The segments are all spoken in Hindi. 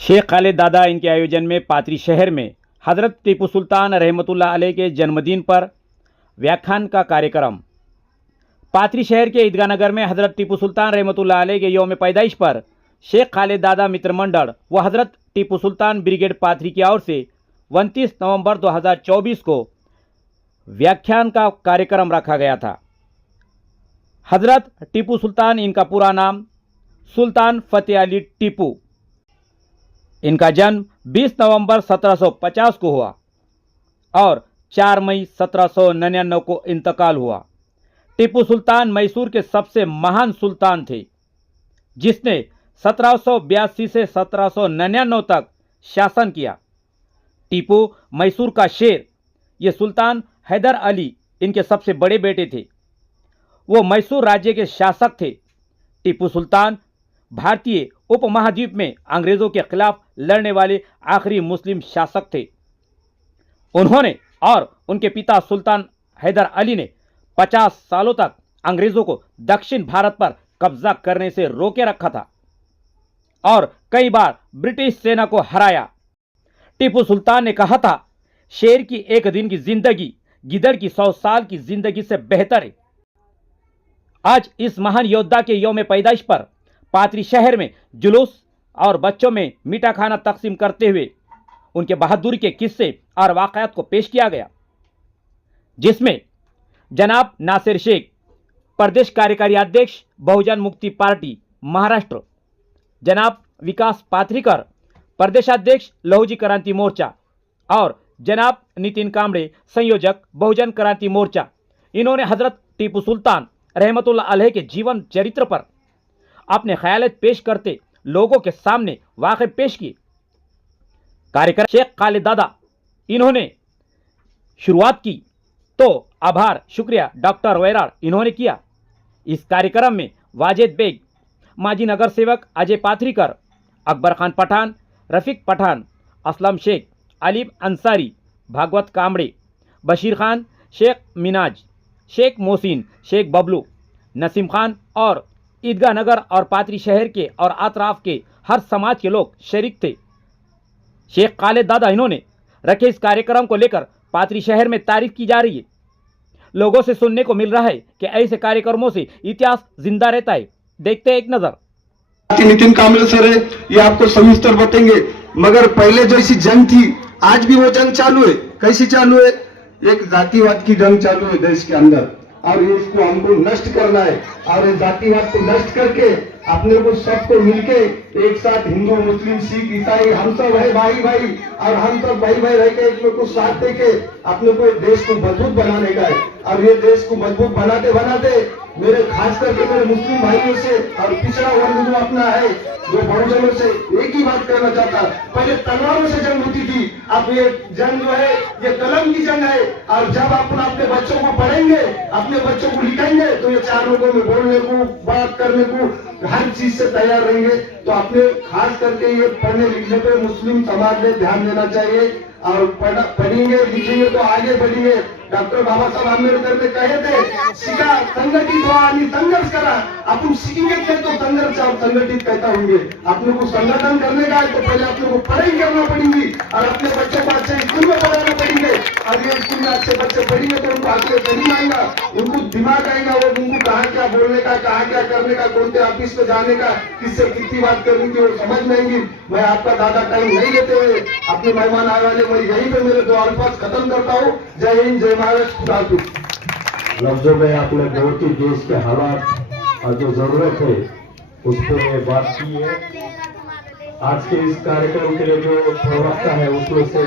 शेख खालिद दादा इनके आयोजन में पाथरी शहर में हज़रत टीपू सुल्तान रहमतुल्लाह अलैह के जन्मदिन पर व्याख्यान का कार्यक्रम। पाथरी शहर के ईदगाह नगर में हज़रत टीपू सुल्तान रहमतुल्लाह अलैह के यौम पैदाइश पर शेख खालिद दादा मित्र मंडल व हज़रत टीपू सुल्तान ब्रिगेड पाथरी की ओर से 29 नवंबर 2024 को व्याख्यान का कार्यक्रम रखा गया था। हज़रत टीपू सुल्तान इनका पूरा नाम सुल्तान फतेह अली टीपू। इनका जन्म 20 नवंबर 1750 को हुआ और 4 मई 1799 को इंतकाल हुआ। टीपू सुल्तान मैसूर के सबसे महान सुल्तान थे, जिसने 1782 से 1799 तक शासन किया। टीपू मैसूर का शेर, ये सुल्तान हैदर अली इनके सबसे बड़े बेटे थे। वो मैसूर राज्य के शासक थे। टीपू सुल्तान भारतीय उपमहाद्वीप में अंग्रेजों के खिलाफ लड़ने वाले आखिरी मुस्लिम शासक थे। उन्होंने और उनके पिता सुल्तान हैदर अली ने 50 सालों तक अंग्रेजों को दक्षिण भारत पर कब्जा करने से रोके रखा था और कई बार ब्रिटिश सेना को हराया। टीपू सुल्तान ने कहा था, शेर की एक दिन की जिंदगी गिदड़ की 100 साल की जिंदगी से बेहतर है। आज इस महान योद्धा के यौम पैदाइश पर पाथरी शहर में जुलूस और बच्चों में मीठा खाना तकसीम करते हुए उनके बहादुरी के किस्से और वाक़यात को पेश किया गया, जिसमें जनाब नासिर शेख, प्रदेश कार्यकारी अध्यक्ष बहुजन मुक्ति पार्टी महाराष्ट्र, जनाब विकास पाथरीकर, प्रदेशाध्यक्ष लहुजी क्रांति मोर्चा और जनाब नितिन कामड़े, संयोजक बहुजन क्रांति मोर्चा, इन्होंने हजरत टीपू सुल्तान रहमतुल्लाह अलैह के जीवन चरित्र पर अपने ख्यालात पेश करते लोगों के सामने वाक़े पेश किए। कार्यक्रम शेख खालिद दादा इन्होंने शुरुआत की तो आभार शुक्रिया डॉक्टर वैराड़ इन्होंने किया। इस कार्यक्रम में वाजिद बेग, माजी नगर सेवक अजय पाथरीकर, अकबर खान पठान, रफीक पठान, असलम शेख, अलीम अंसारी, भागवत कामड़े, बशीर खान, शेख मिनाज, शेख मोहसिन, शेख बबलू, नसीम खान और ईदगाह नगर और पाथरी शहर के और अतराफ के हर समाज के लोग शरीक थे। शेख खालिद दादा इन्होंने रखे इस कार्यक्रम को लेकर पाथरी शहर में तारीफ की जा रही है। लोगों से सुनने को मिल रहा है कि ऐसे कार्यक्रमों से इतिहास जिंदा रहता है। देखते हैं एक नजर। नितिन कामड़े सर है, ये आपको सविस्तर बताएंगे। मगर पहले जैसी जंग थी, आज भी वो जंग चालू है। कैसी चालू है? एक जातिवाद की जंग चालू है देश के अंदर और ये इसको हमको नष्ट करना है। और ये जातिवाद को नष्ट करके अपने को सबको मिलके एक साथ हिंदू, मुस्लिम, सिख, ईसाई हम सब है भाई भाई, और हम सब भाई भाई रह के एक लोग को साथ दे के अपने को देश को मजबूत बनाने का है। और ये देश को मजबूत बनाते बनाते मेरे खास करके मेरे मुस्लिम भाइयों से और पिछड़ा वर्ग जो अपना है, जो बहुजनों से एक ही बात कहना चाहता, पहले तलवारों से जंग होती थी, अब ये जंग जो है ये कलम की जंग है। और जब अपन अपने बच्चों को पढ़ेंगे, अपने बच्चों को लिखेंगे, तो ये चार लोगों में बोलने को, बात करने को, हर चीज से तैयार रहेंगे। तो अपने खास करके ये पढ़ने लिखने पे मुस्लिम समाज में ध्यान देना चाहिए और पढ़ेंगे लिखेंगे तो आगे बढ़ेंगे। डॉक्टर बाबा साहब आंबेडकर ने कहे थे, शिका संगठित व्हा आणि संघर्ष करा। अपन सीखेंगे तो संघर्ष और संगठित कहता होंगे। अपने को संगठन करने का है तो पहले अपने को पढ़ाई करना पड़ेगी और अपने बच्चों को अच्छे स्कूल में पढ़ाना पड़ेंगे। और ये स्कूल में अच्छे बच्चे पढ़ेंगे तो उनको आगे तलीम आएगा, उनको दिमाग आएगा, वो उनको कहाँ क्या बोलने का, कहाँ क्या करने का, कौन से ऑफिस में जाने का, किससे कितनी बात करनी की, वो समझ में आएंगी। मैं आपका दादा टाइम नहीं लेते हुए अपने मेहमान आने वाले मैं यहीं पे मेरे 2 अल्फाज खत्म करता हूँ। जय हिंद, जय महाराष्ट्र, खुदा हाफिज। लफ्जों में आपने बहुत ही देश के हालात और जो जरूरत है उस पर बात की है। आज के इस कार्यक्रम के लिए जो प्रवक्ता है उसमें से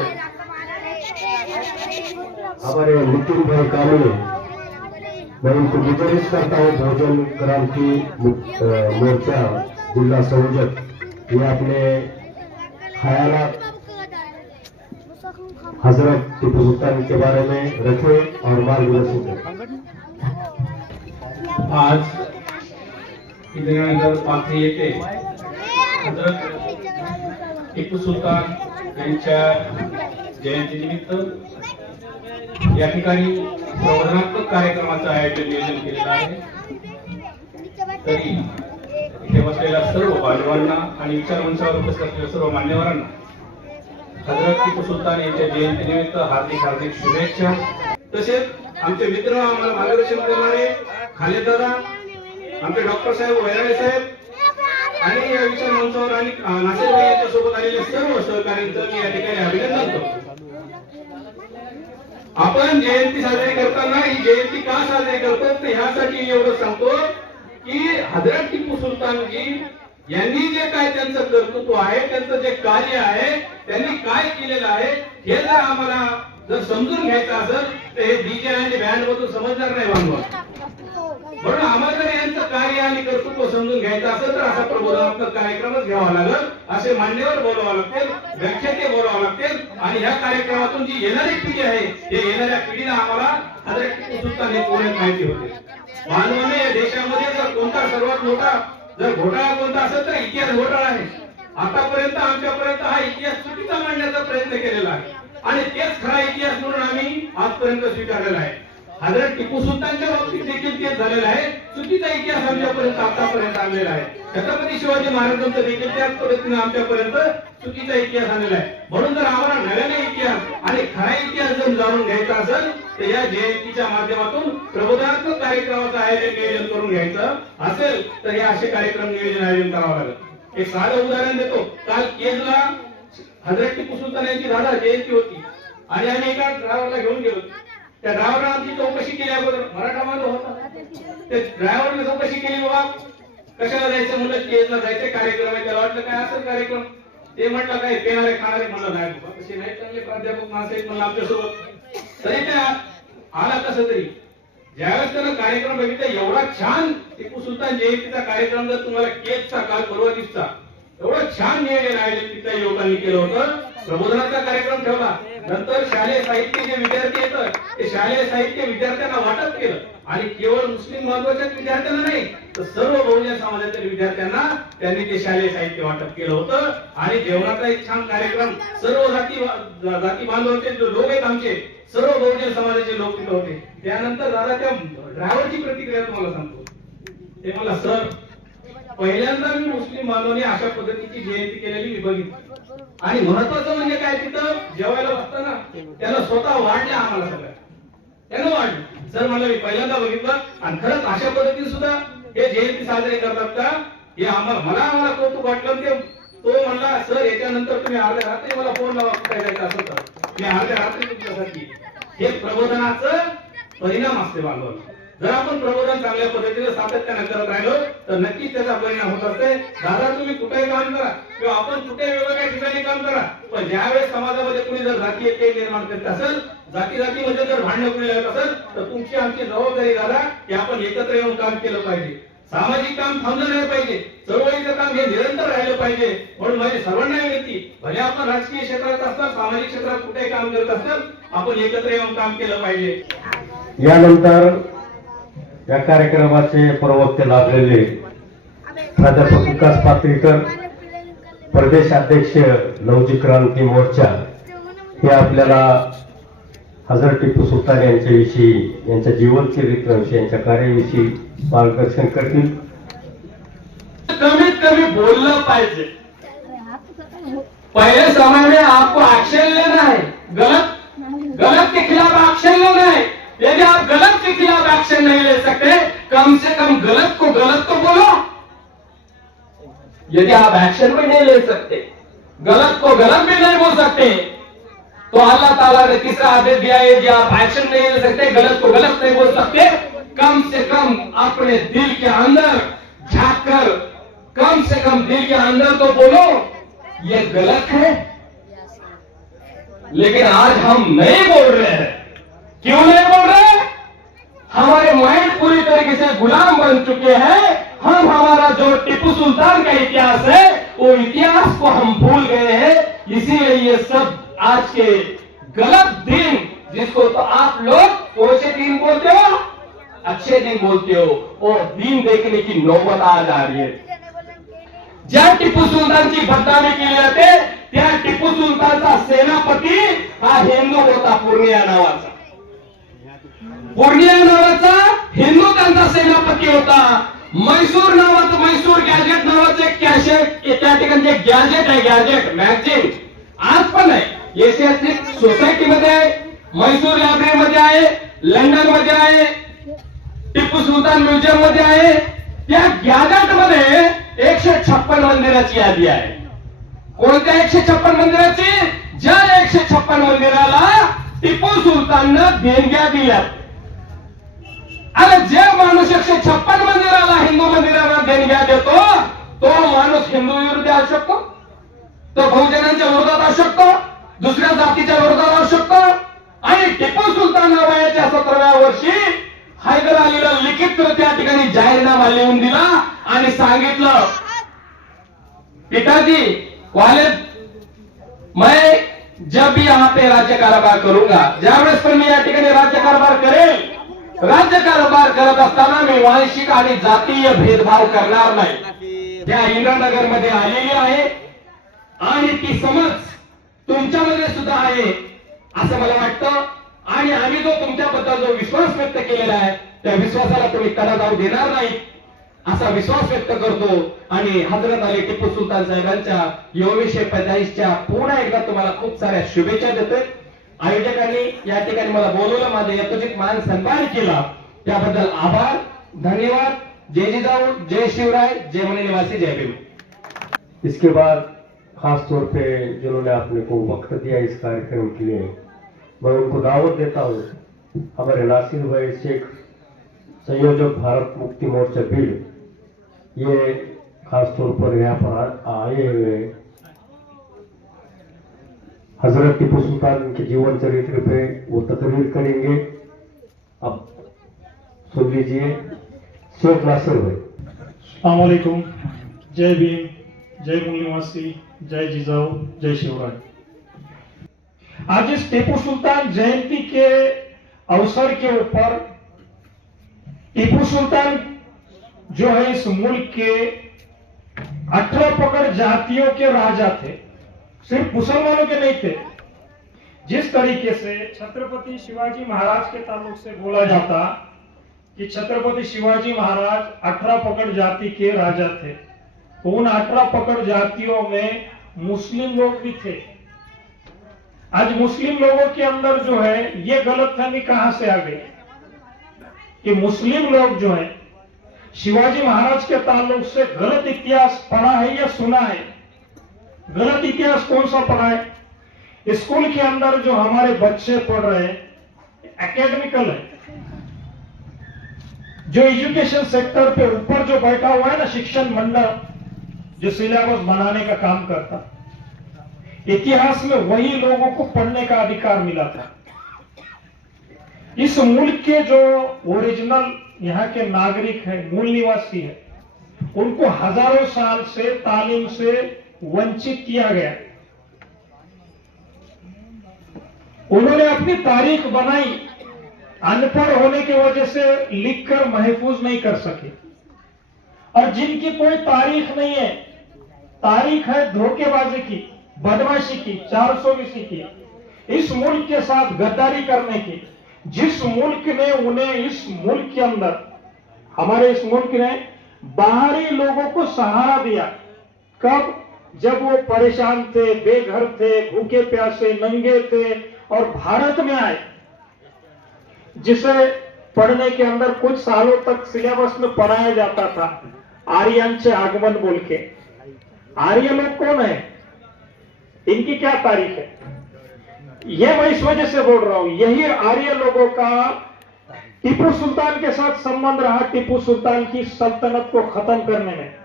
हमारे नितिन भाई कामड़े, मैं उनको गुजारिश करता हूँ, बहुजन क्रांति मोर्चा जिला संयोजक, ये अपने ख्यालात हजरत टीपू सुल्तान के बारे में रखे और मार्गदर्शन करें। आज ईदगाह नगर पाथरी येथे हजरत टीपू सुलतान यांच्या जयंतीनिमित्त या ठिकाणी प्रबोधनात्मक कार्यक्रमाचं आयोजन नियोजन केलेलं आहे। तरी इथे बसलेल्या सर्व बांधवांना आणि विचार मंचावर उपस्थित असलेल्या सर्व मान्यवरांना हजरत टिपू सुलतान यांच्या जयंतीनिमित्त हार्दिक हार्दिक शुभेच्छा. तसेच आमचे मित्र आम्हाला मार्गदर्शन करणारे खालेद दादा, आमचे डॉक्टर साहेब वैराळे साहेब आणि या विचार मंचावर आणि नासिर भाई यांच्या सोबत आलेले सर्व सहकाऱ्यांचं मी या ठिकाणी अभिनंदन करतो. आपण जयंती साजरी करताना ही जयंती का साजरी करतो ते ह्यासाठी एवढं सांगतो की हजरत टिपू सुलतानजी यांनी जे काय त्यांचं कर्तृत्व आहे, त्यांचं जे कार्य आहे, त्यांनी काय केलेलं आहे हे जर आम्हाला जर समजून घ्यायचं असेल तर हे डीजे आणि बँड मधून समजणार नाही बांधवा. म्हणून आम्हाला जर यांचं कार्य आणि कर्तृत्व समजून घ्यायचं असेल तर असा प्रबोधनात्मक कार्यक्रमच घ्यावा लागेल, असे मान्यवर बोलावं लागतील, व्याख्याते बोलावं लागतील आणि ह्या कार्यक्रमातून जी येणारी पिढी आहे ते येणाऱ्या पिढीला आम्हाला हजरत टिपू सुलतान हे पुण्यात माहिती होते. बांधवाने या देशामध्ये जर कोणता सर्वात मोठा जर घोटाळा कोणता असेल तर इतिहास घोटाळा आहे. आतापर्यंत आमच्यापर्यंत हा इतिहास चुकीचा मांडण्याचा प्रयत्न केलेला आहे आणि तेच खरा इतिहास म्हणून आम्ही आजपर्यंत स्वीकारलेला आहे. हजरत टिपू सुलतानच्या बाबतीत देखील तेच झालेलं आहे. चुकीचा इतिहास आमच्यापर्यंत आतापर्यंत आणलेला आहे. छत्रपती शिवाजी महाराजांचा देखील त्याच पद्धतीने आमच्यापर्यंत चुकीचा इतिहास आणलेला आहे. म्हणून जर आम्हाला नव्याने इतिहास आणि खरा इतिहास जर जाणून घ्यायचा असेल तर या जयंतीच्या माध्यमातून प्रबोधनात्मक कार्यक्रमाचं नियोजन करून घ्यायचं असेल तर हे असे कार्यक्रम आयोजन करावं लागेल. एक साधं उदाहरण देतो. काल केजला हजरत टिपू सुलतान यांची दादा जयंती होती आणि आम्ही एका ड्रायव्हरला घेऊन गेलो. त्या ड्रायव्हरने आमची चौकशी केली. अगोदर मराठा बांधव होता, ते ड्रायव्हरने चौकशी केली, बाबा कशाला जायचं म्हणलं, केजला जायचं कार्यक्रम आहे. त्याला वाटलं काय असेल कार्यक्रम, ते म्हटलं काय पेणारे खाणारे, म्हणलं नाही बाबा तसे नाही, चांगले प्राध्यापक माणसं आहेत म्हणलं आमच्यासोबत. तरी त्या आला कसं तरी. ज्यावेळेस त्यानं कार्यक्रम बघितला, एवढा छान टिपू सुलतान जयंतीचा कार्यक्रम जर तुम्हाला केजचा काल परवा दिवसा एवढं छान नियोजन आयोजित तिथल्या युवकांनी केलं होतं. प्रबोधनाचा कार्यक्रम ठेवला, नंतर शालेय साहित्य जे विद्यार्थी येतात ते शालेय साहित्य विद्यार्थ्यांना वाटप केलं आणि केवळ मुस्लिम बांधवाच्याच विद्यार्थ्यांना नाही तर सर्व बहुजन समाजातील विद्यार्थ्यांना त्यांनी ते शालेय साहित्य वाटप केलं होतं. आणि जेवणाचा एक छान कार्यक्रम, सर्व जाती बांधवाचे जो लोक आहेत आमचे सर्व बहुजन समाजाचे लोक तिथे होते. त्यानंतर दादा त्या ड्रायव्हरची प्रतिक्रिया तुम्हाला सांगतो. ते मला सर पहिल्यांदा मी मुस्लिम बांधवांनी अशा पद्धतीची जयंती केलेली मी बघितली आणि महत्वाचं म्हणजे काय, तिथं जेवायला बसताना त्याला स्वतः वाढल्या, आम्हाला सगळ्या त्यानं वाढलं. सर मला मी पहिल्यांदा बघितलं आणि खरंच अशा पद्धतीने सुद्धा हे जयंती साजरी करतात का हे मला कौतुक वाटलं. तो म्हणला सर याच्यानंतर तुम्ही अर्ध्या रात्री मला फोन लावा कुठे जायचं असं तर मी अर्ध्या रात्री तुमच्यासाठी. हे प्रबोधनाचं परिणाम असते बांधवांना. जर आपण प्रबोधन चांगल्या पद्धतीने सातत्याने करत राहिलो तर नक्कीच त्याचा परिणाम होत असते. दादा तुम्ही कुठेही काम करा किंवा आपण कुठे वेगवेगळ्या ठिकाणी काम करा, पण ज्यावेळेस समाजामध्ये कुणी जर जातीय तेढ निर्माण करत असेल, जातीमध्ये जर भांडण कुणी लागत असेल तर तुमची आमची जबाबदारी दादा की आपण एकत्र येऊन काम केलं पाहिजे. सामाजिक काम थांबलं नाही पाहिजे, चळवळीचं काम हे निरंतर राहिलं पाहिजे. म्हणून माझी सर्वांना विनंती, भले आपण राजकीय क्षेत्रात असतात, सामाजिक क्षेत्रात कुठेही काम करत असतात, आपण एकत्र येऊन काम केलं पाहिजे. यानंतर या कार्यक्रमाचे प्रवक्ते लाभलेले प्राध्यापक विकास पातळीकर, प्रदेशाध्यक्ष लवजी क्रांती मोर्चा, हे आपल्याला हजरत टिपू सुलतान यांच्याविषयी, यांच्या जीवनचरित्राविषयी, यांच्या कार्याविषयी मार्गदर्शन करतील. कमीत कमी बोललं पाहिजे. पहले समय में आपको एक्शन लेना है, गलत के खिलाफ एक्शन लेना है. यदि आप गलत के खिलाफ एक्शन नहीं ले सकते, कम से कम गलत को बोलो. यदि आप एक्शन भी नहीं ले सकते, गलत को गलत भी नहीं बोल सकते, तो अल्लाह ताला ने तीसरा आदेश दिया है कि आप एक्शन नहीं ले सकते, गलत को गलत नहीं बोल सकते, कम से कम अपने दिल के अंदर झांक कर कम से कम दिल के अंदर तो बोलो ये गलत है. लेकिन आज हम नहीं बोल रहे हैं. क्यों नहीं बोल रहे? हमारे माइंड पूरी तरीके से गुलाम बन चुके हैं. हम हमारा जो टिपू सुल्तान का इतिहास है वो इतिहास को हम भूल गए हैं. इसीलिए ये सब आज के गलत दिन, जिसको तो आप लोग कौन से दिन बोलते हो, अच्छे दिन बोलते हो, और दिन देखने की नौबत आ जा रही है. ज्या टिपू सुलतानची बदनामी केली जाते त्या टिपू सुलतानचा सेनापती हा हिंदू होता. पूर्णिया नावाचा हिंदू त्यांचा सेनापती होता. म्हैसूर गॅजेट नावाचं एक कॅसेट त्या ठिकाणी गॅजेट आहे, गॅजेट मॅगझिन आज पण आहे, एशियाटिक सोसायटीमध्ये आहे, म्हैसूर लायब्ररीमध्ये आहे, लंडन मध्ये आहे, टिपू सुलतान म्युझियम मध्ये आहे. त्या गॅजेट मध्ये 156 मंदिराची यादी आहे. कोणत्या 156 मंदिराची? ज्या 156 मंदिराला टिपू सुलताननं देणग्या दिल्या. आणि जे माणूस 156 मंदिराला, हिंदू मंदिराला देणग्या देतो, तो माणूस हिंदू विरुद्ध असू शकतो, तो बहुजनांच्या विरोधात असू शकतो, दुसऱ्या जातीच्या विरोधात असू शकतो. आणि टिपू सुलतान वयाच्या 17व्या वर्षी हैदर अलीला लिखित त्या ठिकाणी जाहीरनामा लिहून दिला आणि सांगितलं, पिताजी वालिद, मैं जब भी यहाँ पे राज्य कारभार करूंगा, ज्यावेळेस पण मी या ठिकाणी राज्य कारभार करेल, राज्य कारभार करत असताना मी वांशिक आणि जातीय भेदभाव करणार नाही. त्या इंदिरानगर मध्ये आलेली आहे आणि ती समज तुमच्यामध्ये सुद्धा आहे असं मला वाटतं. आणि आम्ही जो तुमच्याबद्दल जो विश्वास व्यक्त केलेला आहे त्या विश्वासाला तुम्ही तडा जाऊ देणार नाही असा विश्वास व्यक्त करतो. आणि हजरत अली टिपू सुलतान साहेबांच्या योवेशे पैदाइशच्या पुन्हा एकदा तुम्हाला खूप साऱ्या शुभेच्छा देतोय. आयोजकांनी या ठिकाणी मला बोलवलं, माझा यथोचित मान सन्मान केला, त्याबद्दल आभार, धन्यवाद. जय जिजाऊ, जय शिवराय, जय मनी निवासी, जय भीम. इसके बाद खास तौर पे जिन्होंने अपने को वक्त दिया इस कार्यक्रम के लिए, मैं उनको दावत देता हूँ. हमारे नासिर भाई शेख, संयोजक भारत मुक्ति मोर्चा भीड़, ये खास तौर पर यहाँ पर आए हुए हजरत टिपू सुल्तान के जीवन चरित्र पे वो तकरीर करेंगे. अब सुन लीजिए शेख नासिर भाई. अस्सलाम वालेकुम, जय भीम, जय मूल निवासी, जय जिजाऊ, जय शिवराय. आज इस टीपू सुल्तान जयंती के अवसर के ऊपर, टीपू सुल्तान जो है इस मुल्क के 18 पकड़ जातियों के राजा थे, सिर्फ मुसलमानों के नहीं थे. जिस तरीके से छत्रपति शिवाजी महाराज के ताल्लुक से बोला जाता कि छत्रपति शिवाजी महाराज 18 पकड़ जाति के राजा थे, तो उन 18 पकड़ जातियों में मुस्लिम लोग भी थे. आज मुस्लिम लोगों के अंदर जो है ये गलतफहमी कहां से आ गई कि मुस्लिम लोग जो है शिवाजी महाराज के ताल्लुक से गलत इतिहास पढ़ा है या सुना है. गलत इतिहास कौन सा पढ़ा है? स्कूल के अंदर जो हमारे बच्चे पढ़ रहे हैं एकेडमिकल है, जो एजुकेशन सेक्टर पे ऊपर जो बैठा हुआ है ना शिक्षण मंडल, जो सिलेबस बनाने का काम करता, इतिहास में वही लोगों को पढ़ने का अधिकार मिला था. इस मुल्क के जो ओरिजिनल यहाँ के नागरिक हैं, मूल निवासी हैं, उनको हजारों साल से तालीम से वंचित किया गया. उन्होंने अपनी तारीख बनाई, अनपढ़ होने की वजह से लिखकर महफूज नहीं कर सके. और जिनकी कोई तारीख नहीं है, तारीख है धोखेबाजी की, बदमाशी की, 420 की, इस मुल्क के साथ गद्दारी करने की, जिस मुल्क ने उन्हें इस मुल्क के अंदर, हमारे इस मुल्क ने बाहरी लोगों को सहारा दिया. कब? जब वो परेशान थे, बेघर थे, भूखे प्यासे, नंगे थे और भारत में आए, जिसे पढ़ने के अंदर कुछ सालों तक सिलेबस में पढ़ाया जाता था आर्यन आगमन बोल के. आर्य लोग कौन है, इनकी क्या तारीख है, ये मैं इस वजह से बोल रहा हूं. यही आर्य लोगों का टीपू सुल्तान के साथ संबंध रहा. टीपू सुल्तान की सल्तनत को खत्म करने में,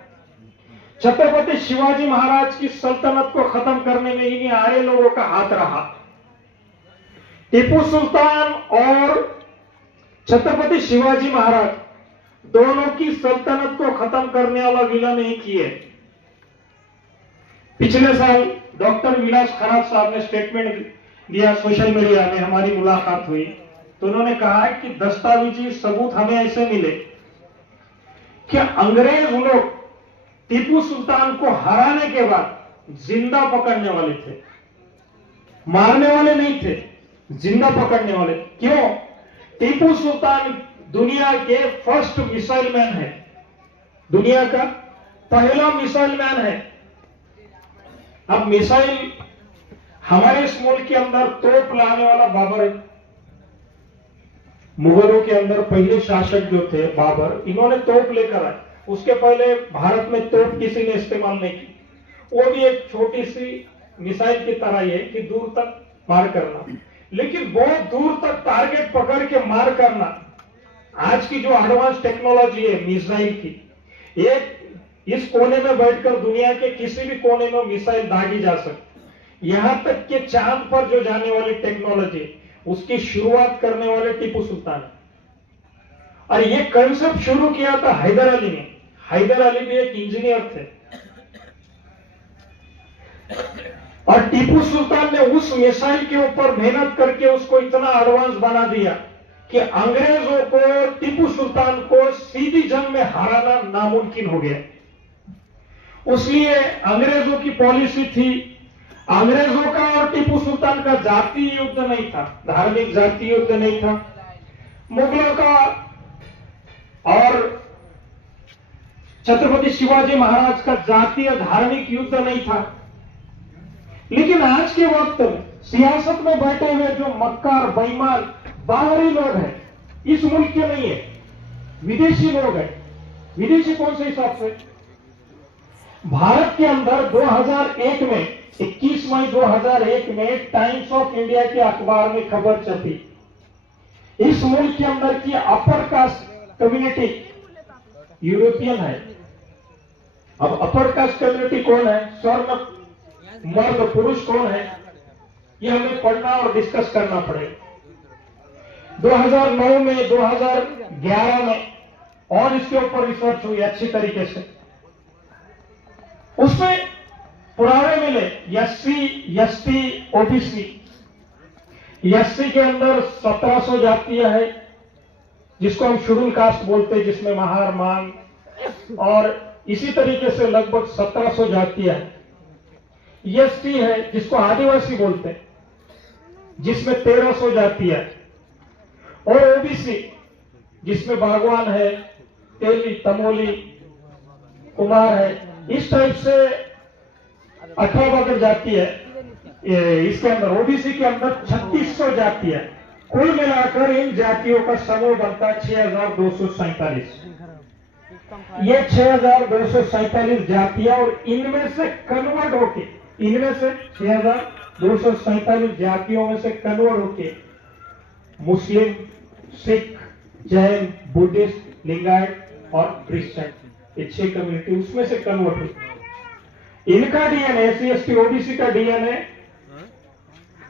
छत्रपति शिवाजी महाराज की सल्तनत को खत्म करने में इन्हीं आर्य लोगों का हाथ रहा. टीपू सुल्तान और छत्रपति शिवाजी महाराज दोनों की सल्तनत को खत्म करने वाला विलन एक ही है. पिछले साल डॉक्टर विलास खराब साहब ने स्टेटमेंट दिया, सोशल मीडिया में हमारी मुलाकात हुई, तो उन्होंने कहा है कि दस्तावेजी सबूत हमें ऐसे मिले कि अंग्रेज लोग टीपू सुल्तान को हराने के बाद जिंदा पकड़ने वाले थे, मारने वाले नहीं थे, जिंदा पकड़ने वाले. क्यों? टीपू सुल्तान दुनिया के फर्स्ट मिसाइल मैन है. दुनिया का पहला मिसाइल मैन है। अब मिसाइल हमारे इस मुल्क के अंदर तोप लाने वाला बाबर है। मुगलों के अंदर पहले शासक जो थे बाबर, इन्होंने तोप लेकर आए। उसके पहले भारत में तोप किसी ने इस्तेमाल नहीं की। वो भी एक छोटी सी मिसाइल की तरह ही है कि दूर तक मार करना, लेकिन बहुत दूर तक टारगेट पकड़ के मार करना आज की जो एडवांस टेक्नोलॉजी है मिसाइल की, एक इस कोने में बैठकर दुनिया के किसी भी कोने में मिसाइल दागी जा सकती। यहां तक कि चांद पर जो जाने वाली टेक्नोलॉजी, उसकी शुरुआत करने वाले टीपू सुल्तान, और ये कंसेप्ट शुरू किया था हैदर अली ने। हैदर अली भी एक इंजीनियर थे और टीपू सुल्तान ने उस मिसाइल के ऊपर मेहनत करके उसको इतना एडवांस बना दिया कि अंग्रेजों को, टीपू सुल्तान को सीधी जंग में हराना नामुमकिन हो गया। उसलिए अंग्रेजों की पॉलिसी थी, अंग्रेजों का और टीपू सुल्तान का जातीय युद्ध नहीं था, धार्मिक जातीय युद्ध नहीं था। मुगलों का और छत्रपति शिवाजी महाराज का जातीय धार्मिक युद्ध नहीं था। लेकिन आज के वक्त में सियासत में बैठे हुए जो मक्कार बेईमान बाहरी लोग हैं, इस मुल्क के नहीं है, विदेशी लोग हैं। विदेशी कौन से हिसाब से? भारत के अंदर 2001 में 21 मई 2001 में टाइम्स ऑफ इंडिया के अखबार में खबर छपी, इस मुल्क के अंदर की अपर कास्ट कम्युनिटी यूरोपियन है। अब अपर कास्ट कम्युनिटी कौन है, स्वर्ण मर्द पुरुष कौन है, ये हमें पढ़ना और डिस्कस करना पड़ेगा। 2009 में, 2011 में और इसके ऊपर रिसर्च हुई अच्छी तरीके से। उसमें पुराने मिले एससी, एसटी, ओबीसी। एससी के अंदर 1700 जातियां है, जिसको हम शेड्यूल कास्ट बोलते हैं, जिसमें महार, मांग और इसी तरीके से लगभग 1700 जातियां है। एसटी है, जिसको आदिवासी बोलते हैं, जिसमें 1300 जातियां है। और ओबीसी, जिसमें बागवान है, तेली, तमोली, कुमार है, इस टाइप से 18 जाति है। इसके अंदर ओबीसी के अंदर 3600 जातियां, कुल मिलाकर इन जातियों का समूह बनता है 6247। ये 6247 जातियां, और इनमें से कन्वर्ट होके, इनमें से 6247 जातियों में से कन्वर्ट होके मुस्लिम, सिख, जैन, बुद्धिस्ट, लिंगायत और क्रिश्चियन, ये 6 कम्युनिटी उसमें से कन्वर्ट हुई। इनका डीएनए, एससी, एसटी, ओबीसी का डीएनए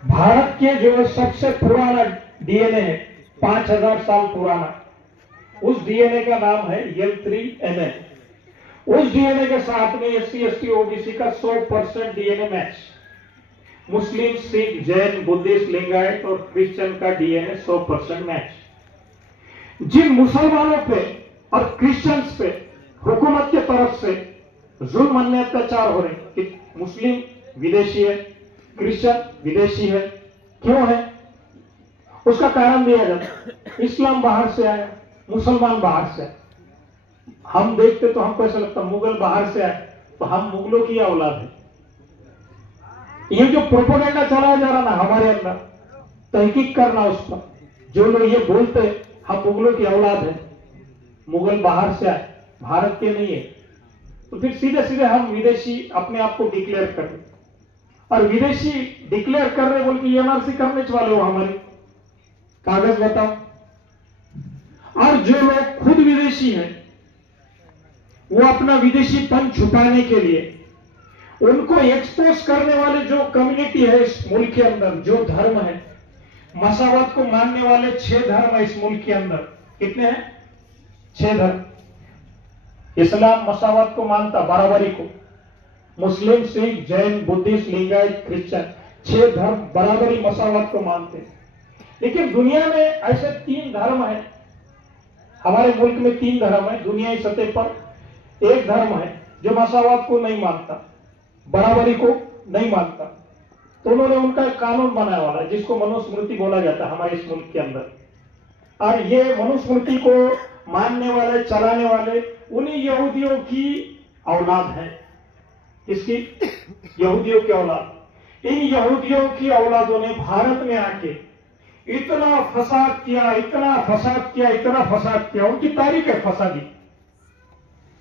भारत के जो सबसे पुराना डीएनए है, 5000 साल पुराना, उस डीएनए का नाम है L3NN। उस डीएनए के साथ में एससी, एसटी, ओबीसी का 100% डीएनए मैच। मुस्लिम, सिख, जैन, बुद्धिस्ट, लिंगायत और क्रिश्चियन का डीएनए 100% मैच। जिन मुसलमानों पे और क्रिश्चियंस पे हुकूमत के तरफ से जुल्म अन्य अत्याचार हो रहे कि मुस्लिम विदेशी है, क्रिश्चियन विदेशी है, क्यों है? उसका कारण दिया जाता, इस्लाम बाहर से आया, मुसलमान बाहर से आए। हम देखते तो हमको ऐसा लगता मुगल बाहर से आए तो हम मुगलों की औलाद है। ये जो प्रोपेगेंडा चलाया जा रहा ना हमारे अंदर, तहकीक करना उस पर, जो लोग ये बोलते हम मुगलों की औलाद है, मुगल बाहर से आए, भारत के नहीं है, तो फिर सीधे सीधे हम विदेशी अपने आप को डिक्लेयर कर रहे, और विदेशी डिक्लेयर कर रहे बोल के एनआरसी करने वाले हो, हमारे कागज बताओ। और जो लोग खुद विदेशी हैं, वो अपना विदेशीपन छुपाने के लिए उनको एक्सपोज करने वाले जो कम्युनिटी है इस मुल्क के अंदर, जो धर्म है, मसावत को मानने वाले 6 धर्म है इस मुल्क के अंदर। कितने हैं? 6 धर्म। इस्लाम मसावत को मानता, बराबरी को। मुस्लिम, सिख, जैन, बुद्धिस्ट, लिंगायत, क्रिश्चियन, 6 धर्म बराबरी मसावत को मानते हैं। लेकिन दुनिया में ऐसे 3 धर्म है, हमारे मुल्क में 3 धर्म है। दुनियाई सतह पर एक धर्म है जो मसावत को नहीं मानता, बराबरी को नहीं मानता, तो उन्होंने उनका एक कानून बनाया वाला है जिसको मनुस्मृति बोला जाता है हमारे इस मुल्क के अंदर। और ये मनुस्मृति को मानने वाले, चलाने वाले उन्हीं यहूदियों की औलाद है। इसकी यहूदियों की औलाद, इन यहूदियों की औलादों ने भारत में आके इतना फसाद किया, इतना फसाद किया, इतना फसाद किया, उनकी तारीख है फसादी।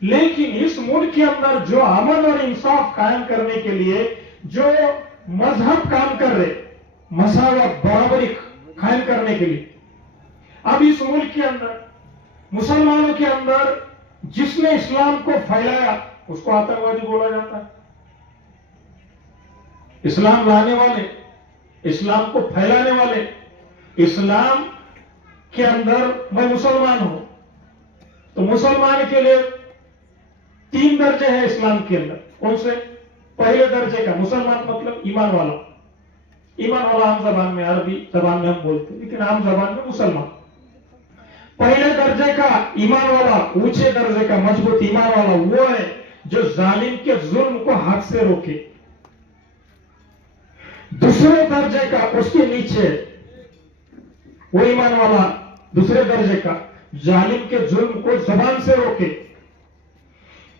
लेकिन इस मुल्क के अंदर जो अमन और इंसाफ कायम करने के लिए जो मजहब काम कर रहे, मसावत बराबरी कायम करने के लिए, अब इस मुल्क के अंदर मुसलमानों के अंदर जिसने इस्लाम को फैलाया उसको आतंकवादी बोला जाता है। इस्लाम लाने वाले, इस्लाम को फैलाने वाले, इस्लाम के अंदर मैं मुसलमान हूं तो मुसलमान के लिए 3 दर्जे हैं इस्लाम के अंदर। कौन से? पहले दर्जे का मुसलमान मतलब ईमान वाला। ईमान वाला आम जबान में, अरबी जबान में हम बोलते हैं, लेकिन आम जबान में मुसलमान। पहले दर्जे का ईमान वाला, ऊंचे दर्जे का मजबूत ईमान वाला वो है जो जालिम के जुल्म को हाथ से रोके। दूसरे दर्जे का, उसके नीचे वो ईमान वाला दूसरे दर्जे का जालिम के जुल्म को जबान से रोके।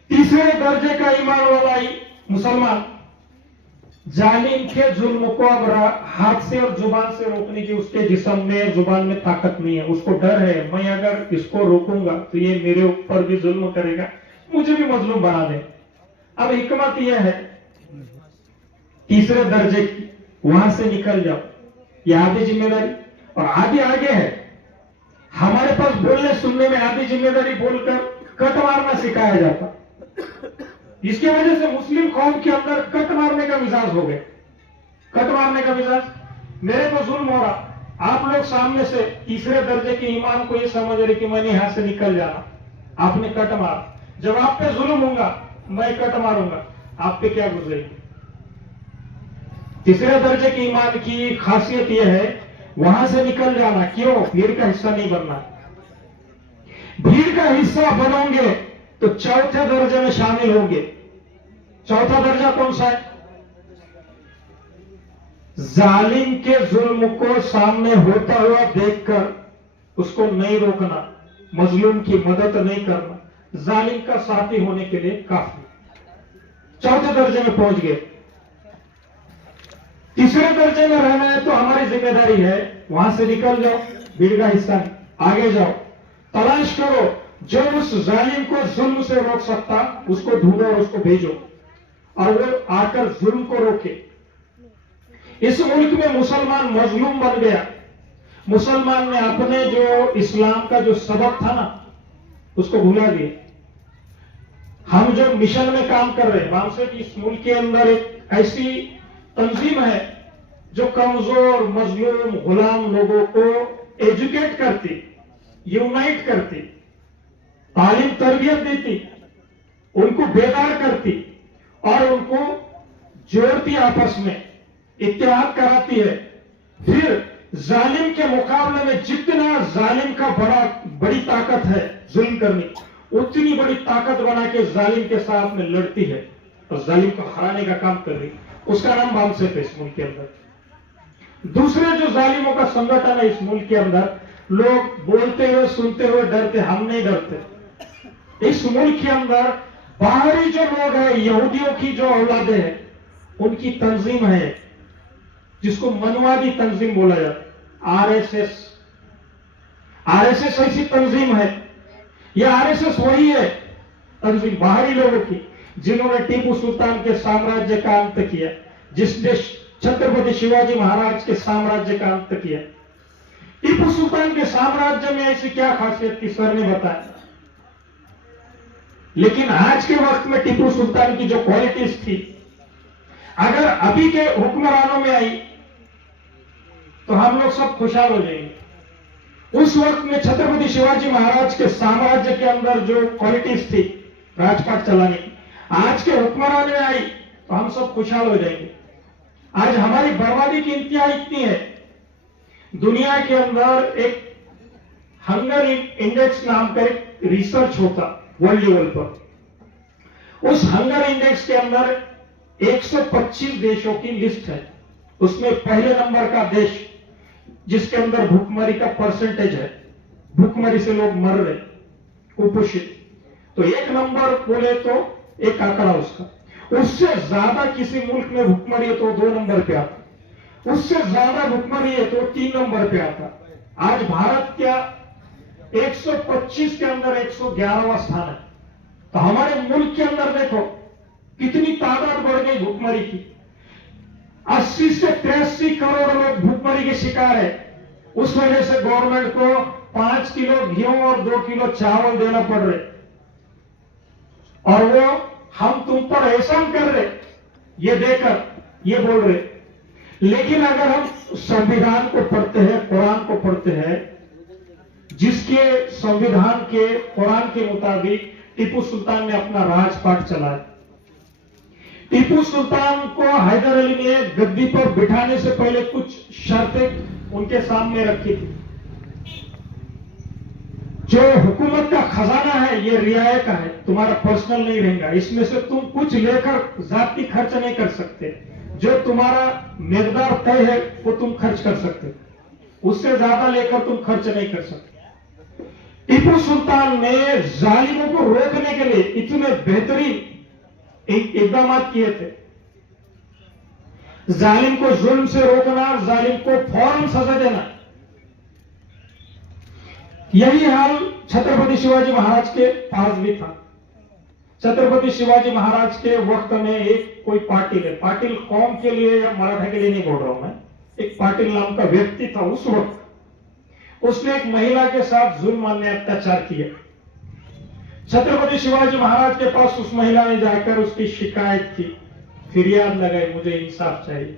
तीसरे दर्जे का ईमान वाला ही मुसलमान जालिम के जुल्म को अब हाथ से और जुबान से रोकने की उसके जिस्म में, जुबान में ताकत नहीं है। उसको डर है, मैं अगर इसको रोकूंगा तो ये मेरे ऊपर भी जुल्म करेगा, मुझे भी मजलूम बना दे। अब हिकमत यह है तीसरे दर्जे की, वहां से निकल जाओ, ये आधी जिम्मेदारी। और आधी आगे है, हमारे पास बोलने सुनने में आधी जिम्मेदारी बोलकर कट मारना सिखाया जाता। इसकी वजह से मुस्लिम कौम के अंदर कट मारने का मिजाज हो गया। कट मारने का मिजाज, मेरे को जुल्म हो रहा, आप लोग सामने से तीसरे दर्जे के ईमान को ये समझ रहे कि मैंने यहां से निकल जाना, आपने कट मार। जब आप पे जुल्म होगा मैं कट मारूंगा, आप पे क्या गुजरेगी? तीसरे दर्जे के ईमान की खासियत यह है वहां से निकल जाना। क्यों? भीड़ का हिस्सा नहीं बनना। भीड़ का हिस्सा बनोगे तो चौथे दर्जे में शामिल होंगे। चौथा दर्जा कौन सा है? जालिम के जुल्म को सामने होता हुआ देखकर उसको नहीं रोकना, मजलूम की मदद नहीं करना, जालिम का साथी होने के लिए काफी। चौथे दर्जे में पहुंच गए। तीसरे दर्जे में रहना है तो हमारी जिम्मेदारी है वहां से निकल जाओ, भीड़ का हिस्सा आगे जाओ, तलाश करो जो उस जालिम को जुल्म से रोक सकता, उसको ढूंढो और उसको भेजो और वो आकर जुल्म को रोके। इस मुल्क में मुसलमान मजलूम बन गया। मुसलमान ने अपने जो इस्लाम का जो सबक था ना उसको भुला दिया। हम जो मिशन में काम कर रहे हैं, मानसे कि इस मुल्क के अंदर एक ऐसी तंजीम है जो कमजोर, मजलूम, गुलाम लोगों को एजुकेट करती, यूनाइट करती, तालीम तरबियत देती, उनको बेदार करती और उनको जोड़ती, आपस में इत्तेहाद कराती है। फिर जालिम के मुकाबले में जितना जालिम का बड़ी ताकत है जुल्म करनी, उतनी बड़ी ताकत बना के जालिम के साथ में लड़ती है और जालिम को हराने का काम कर रही। उसका नाम बामसेफ है इस मुल्क के अंदर। दूसरे जो जालिमों का संगठन है इस मुल्क के अंदर, लोग बोलते हुए सुनते हुए डरते, हम नहीं डरते। इस मुल्क के अंदर बाहरी जो लोग हैं, यहूदियों की जो औलादे हैं, उनकी तंजीम है जिसको मनवादी तंजीम बोला जाता है, आरएसएस। आरएसएस ऐसी तंजीम है, यह आरएसएस वही है तंजीम बाहरी लोगों की जिन्होंने टीपू सुल्तान के साम्राज्य का अंत किया, जिसने छत्रपति शिवाजी महाराज के साम्राज्य का अंत किया। टीपू सुल्तान के साम्राज्य में ऐसी क्या खासियत थी सर ने बताया। लेकिन आज के वक्त में टीपू सुल्तान की जो क्वालिटीज थी, अगर अभी के हुक्मरानों में आई तो हम लोग सब खुशहाल हो जाएंगे। उस वक्त में छत्रपति शिवाजी महाराज के साम्राज्य के अंदर जो क्वालिटीज थी राजपाट चलाने की, आज के हुक्मरान में आई तो हम सब खुशहाल हो जाएंगे। आज हमारी बर्बादी की इंतहा इतनी है, दुनिया के अंदर एक हंगर इंडेक्स नाम का एक रिसर्च होता वर्ल्ड लेवल पर। उस हंगर इंडेक्स के अंदर 125 देशों की लिस्ट है। उसमें पहले नंबर का देश जिसके अंदर भूखमरी का परसेंटेज है, भूखमरी से लोग मर रहे, कुपोषित, तो 1 नंबर बोले तो एक आंकड़ा उसका, उससे ज्यादा किसी मुल्क में भुखमरी है तो 2 नंबर पे आता, उससे ज्यादा भुखमरी है तो 3 नंबर पे आता। आज भारत क्या 125 के अंदर 111वां स्थान है। तो हमारे मुल्क के अंदर देखो कितनी तादाद बढ़ गई भुखमरी की। 80 से 83 करोड़ लोग भुखमरी के शिकार है। उस वजह से गवर्नमेंट को 5 किलो गेहूं और 2 किलो चावल देना पड़ रहे, और वो हम तुम पर एहसान कर रहे ये देकर, ये बोल रहे। लेकिन अगर हम संविधान को पढ़ते हैं, कुरान को पढ़ते हैं, जिसके संविधान के कुरान के मुताबिक टीपू सुल्तान ने अपना राजपाट चलाया। टीपू सुल्तान को हैदर अली ने गद्दी पर बिठाने से पहले कुछ शर्तें उनके सामने रखी थी। जो हुकूमत का खजाना है ये रियाया का है, तुम्हारा पर्सनल नहीं रहेगा, इसमें से तुम कुछ लेकर जाती खर्च नहीं कर सकते। जो तुम्हारा मिकदार तय है वो तुम खर्च कर सकते, उससे ज्यादा लेकर तुम खर्च नहीं कर सकते। टीपू सुल्तान ने जालिमों को रोकने के लिए इतने बेहतरीन इकदाम किए थे। जालिम को जुल्म से रोकना, जालिम को फौरन सजा देना। यही हाल छत्रपति शिवाजी महाराज के पास भी था। छत्रपति शिवाजी महाराज के वक्त में एक कोई पाटिल है, पाटिल कौम के लिए या मराठा के लिए नहीं बोल रहा हूं मैं, एक पाटिल नाम का व्यक्ति था। उस वक्त उसने एक महिला के साथ जुल्म अन्य अत्याचार किया। छत्रपति शिवाजी महाराज के पास उस महिला ने जाकर उसकी शिकायत की, फिरियाद लगाई, मुझे इंसाफ चाहिए।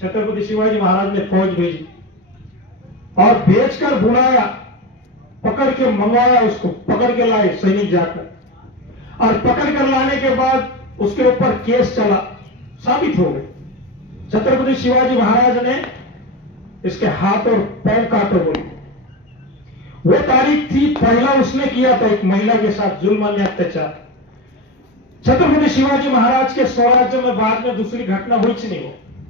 छत्रपति शिवाजी महाराज ने फौज भेजी और भेजकर बुलाया, पकड़ के मंगवाया, उसको पकड़ के लाए सैनिक जाकर, और पकड़ कर लाने के बाद उसके ऊपर केस चला, साबित हो गए। छत्रपति शिवाजी महाराज ने इसके हाथ और पैर काटो बोली। वो तारीख थी, पहला उसने किया था एक महिला के साथ जुल्म अन्य अत्याचार। छत्रपति शिवाजी महाराज के स्वराज्य में बाद में दूसरी घटना हुई नहीं। वो